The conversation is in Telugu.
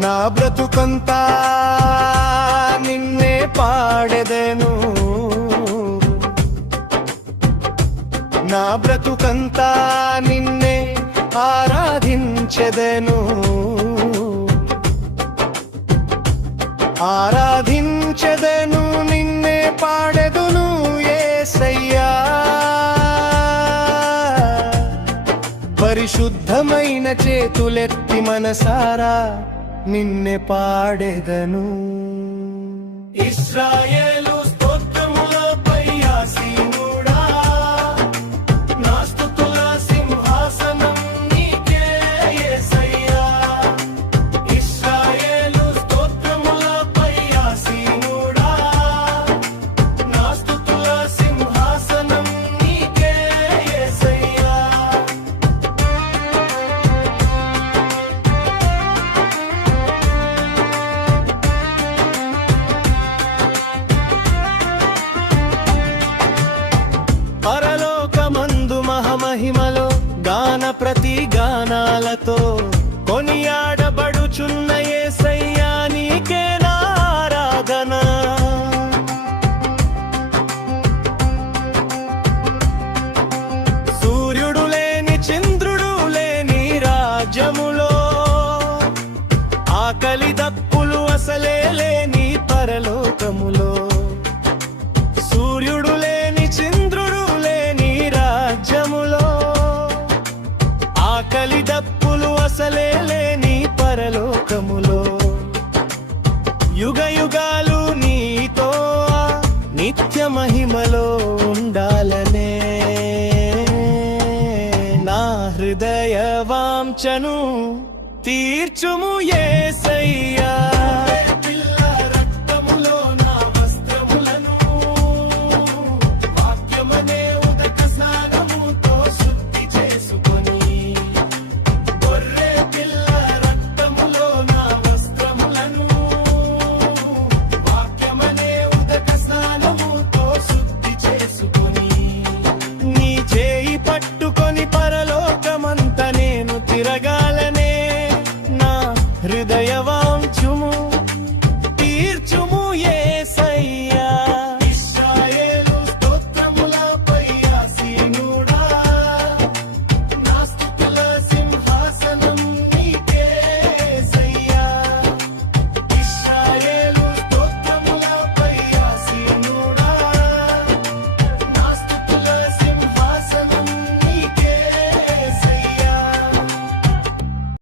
నా బ్రతుకంతా నిన్నే పాడెదను, నా బ్రతుకంతా నిన్నే ఆరాధించెదను, ఆరాధించెదను నిన్నే పాడెదను యేసయ్యా. పరిశుద్ధమైన చేతులెత్తి మనసారా నిన్నే పాడెదను. ఇశ్రాయేలు స్తోత్రములపై ఆసీనుడా, నా స్తుతుల సింహాసనం నీకే యేసయ్యా. ఇశ్రాయేలు స్తోత్రములపై ఆసీనుడా, నా స్తుతుల సింహాసనం నీకే యేసయ్యా. పరలోకమందు మహమహిమలో గాన ప్రతి గానాలతో కొనియాడబడుచున్న యేసయ్యా నీకే నా ఆరాధన. సూర్యుడు లేని చంద్రుడు లేని రాజ్యములో, ఆకలి దప్పులు అసలే లేని పరలోకములో, సూర్యుడు లేని చంద్రుడు లేని రాజ్యములో, ఆకలి దప్పులు అసలే లేని పరలోకములో, యుగ యుగాలు నీతో నిత్య మహిమలో ఉండాలనే నా హృదయ వాంఛను తీర్చుము యేసయ్యా.